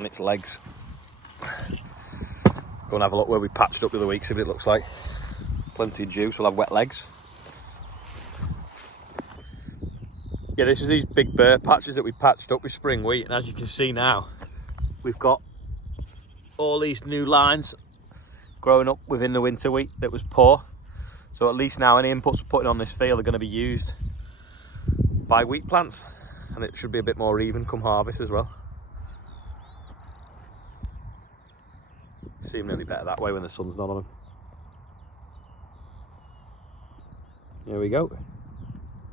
and its legs. Go and have a look where we patched up the other week, see what it looks like. Plenty of juice, we'll have wet legs. Yeah, this is these big bare patches that we patched up with spring wheat, and as you can see now, we've got all these new lines growing up within the winter wheat that was poor. So at least now any inputs we're putting on this field are going to be used by wheat plants, and it should be a bit more even come harvest as well. Seem really better that way when the sun's not on them. Here we go.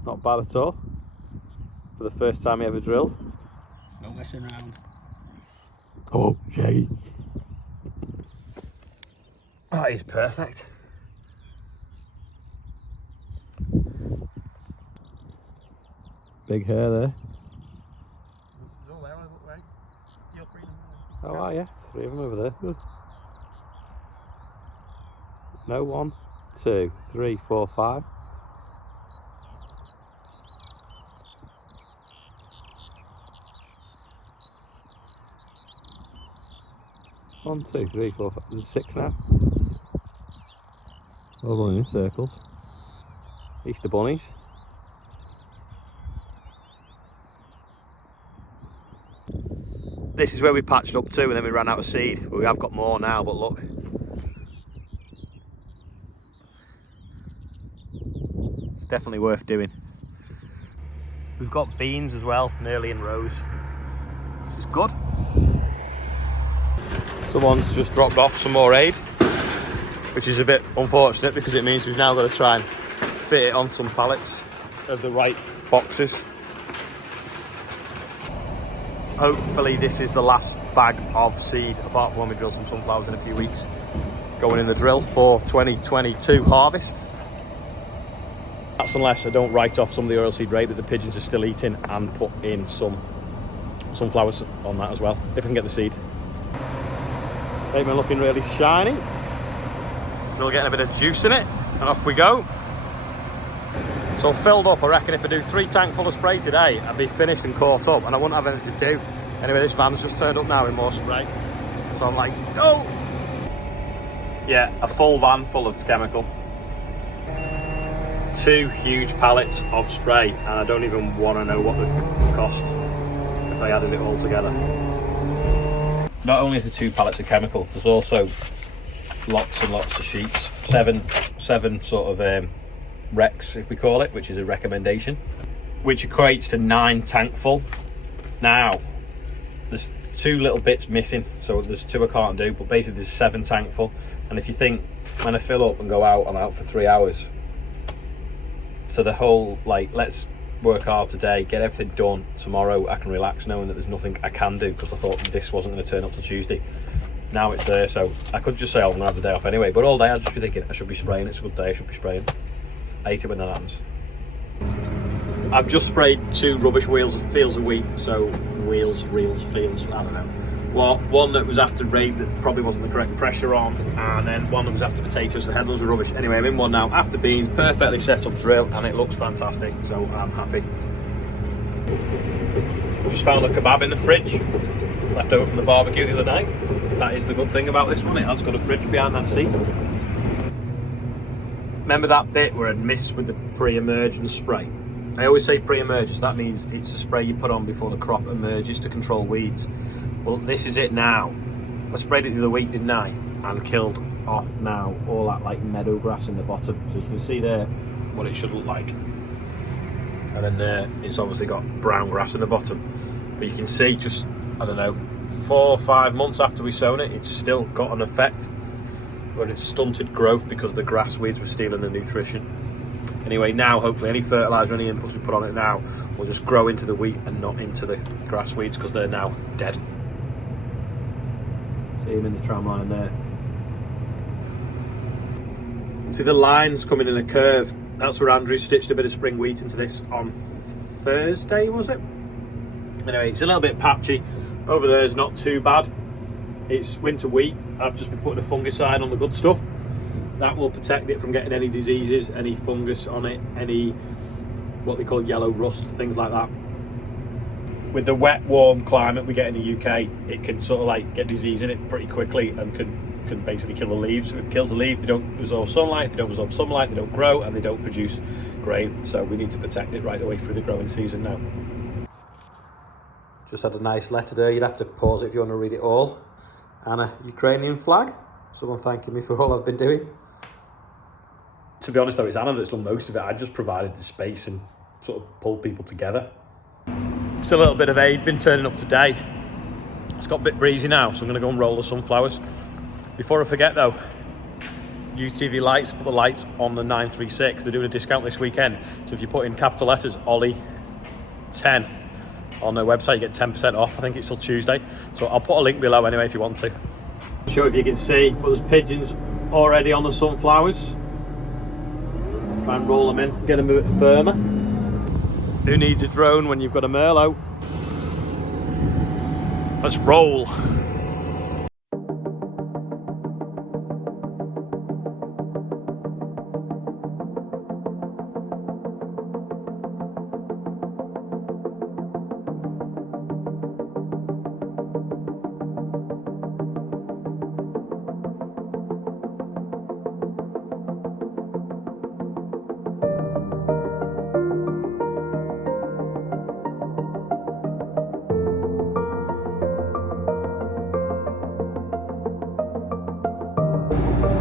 Not bad at all. For the first time he ever drilled. No messing around. Oh, Shaggy. That is perfect. Big hair there. It's all there, look, right? You're 3 of them. Oh, are you? 3 of them over there. Good. No, 1, 2, 3, 4, 5. One, 2, 3, 4, 5. There's 6 now. All running in circles. Easter bunnies. This is where we patched up to, and then we ran out of seed. But we have got more now, but look. It's definitely worth doing. We've got beans as well, nearly in rows, which is good. Someone's just dropped off some more aid, which is a bit unfortunate because it means we've now got to try and fit it on some pallets of the right boxes. Hopefully this is the last bag of seed, apart from when we drill some sunflowers in a few weeks, going in the drill for 2022 harvest. That's unless I don't write off some of the oilseed rape that the pigeons are still eating and put in some sunflowers on that as well, if I can get the seed. Pavement looking really shiny. We'll get a bit of juice in it, and off we go. So filled up, I reckon if I do 3 tanks full of spray today, I'd be finished and caught up, and I wouldn't have anything to do. Anyway, this van's just turned up now with more spray. So I'm like, oh! Yeah, a full van full of chemical. 2 huge pallets of spray, and I don't even want to know what they cost if I added it all together. Not only is there 2 pallets of chemical, there's also lots and lots of sheets. 7 sort of recs, if we call it, which is a recommendation, which equates to 9 tank full. Now, there's 2 little bits missing, so there's 2 I can't do, but basically there's 7 tank full. And if you think, when I fill up and go out, I'm out for 3 hours. So the whole, like, let's work hard today, get everything done, tomorrow I can relax knowing that there's nothing I can do, because I thought this wasn't going to turn up till Tuesday. Now it's there, so I could just say, oh, I'm going to have the day off anyway, but all day I'd just be thinking, I should be spraying, it's a good day, I should be spraying. I hate it when that happens. I've just sprayed 2 rubbish fields of wheat, so fields, I don't know. Well, one that was after rape that probably wasn't the correct pressure on, and then one that was after potatoes, the headlands were rubbish. Anyway, I'm in one now, after beans, perfectly set up drill, and it looks fantastic, so I'm happy. Just found a kebab in the fridge, left over from the barbecue the other night. That is the good thing about this one, it has got a fridge behind that seat. Remember that bit where I'd missed with the pre-emergence spray? I always say pre-emergence, that means it's a spray you put on before the crop emerges to control weeds. Well, this is it now. I sprayed it the other week, didn't I? And killed off now all that like meadow grass in the bottom. So you can see there what it should look like. And then it's obviously got brown grass in the bottom. But you can see just, I don't know, 4 or 5 months after we sown it, it's still got an effect where it's stunted growth because the grass weeds were stealing the nutrition. Anyway, now hopefully any fertiliser, any inputs we put on it now will just grow into the wheat and not into the grass weeds because they're now dead. See him in the tram line there. See the lines coming in a curve. That's where Andrew stitched a bit of spring wheat into this on Thursday, was it? Anyway, it's a little bit patchy. Over there is not too bad. It's winter wheat. I've just been putting a fungicide on the good stuff. That will protect it from getting any diseases, any fungus on it, any what they call yellow rust, things like that. with the wet, warm climate we get in the UK, it can sort of like get disease in it pretty quickly and can basically kill the leaves. So if it kills the leaves, they don't absorb sunlight. If they don't absorb sunlight, they don't grow and they don't produce grain. So we need to protect it right the way through the growing season now. Just had a nice letter there. You'd have to pause it if you want to read it all. And a Ukrainian flag. Someone thanking me for all I've been doing. To be honest though, it's Anna that's done most of it. I just provided the space and sort of pulled people together. Just a little bit of aid been turning up today. It's got a bit breezy now, so I'm going to go and roll the sunflowers. Before I forget though, UTV lights, put the lights on the 936. They're doing a discount this weekend. So if you put in capital letters, Ollie 10 on their website, you get 10% off. I think it's till Tuesday. So I'll put a link below anyway if you want to. Show if you can see, but there's pigeons already on the sunflowers. Try and roll them in, get them a bit firmer. Who needs a drone when you've got a Merlot? Let's roll.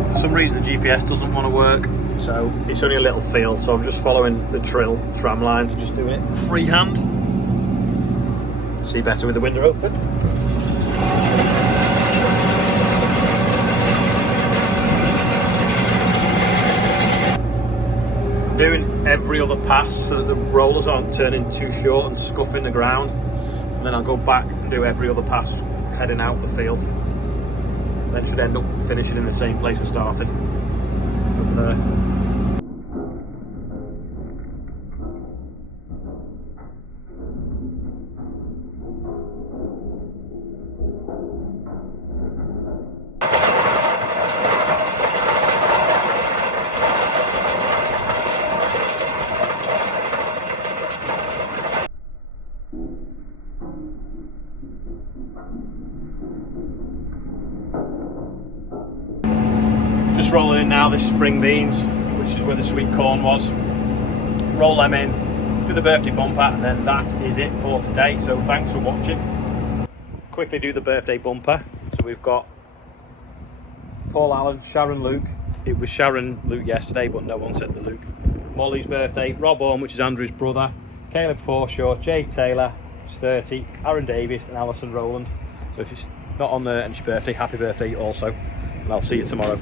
For some reason the GPS doesn't want to work, so it's only a little field, so I'm just following the tram lines and just doing it freehand. See better with the window open. I'm doing every other pass so that the rollers aren't turning too short and scuffing the ground, and then I'll go back and do every other pass heading out the field. Then should end up finishing in the same place I started, over there. Just rolling in now this spring beans, which is where the sweet corn was. Roll them in, do the birthday bumper, and then that is it for today. So thanks for watching. Quickly do the birthday bumper. So we've got Paul Allen, Sharon Luke. It was Sharon Luke yesterday, but no one said the Luke. Molly's birthday, Rob Orme, which is Andrew's brother, Caleb Forshaw, Jay Taylor, who's 30, Aaron Davies, and Alison Rowland. So if it's not on there and it's your birthday, happy birthday also. And I'll see you tomorrow.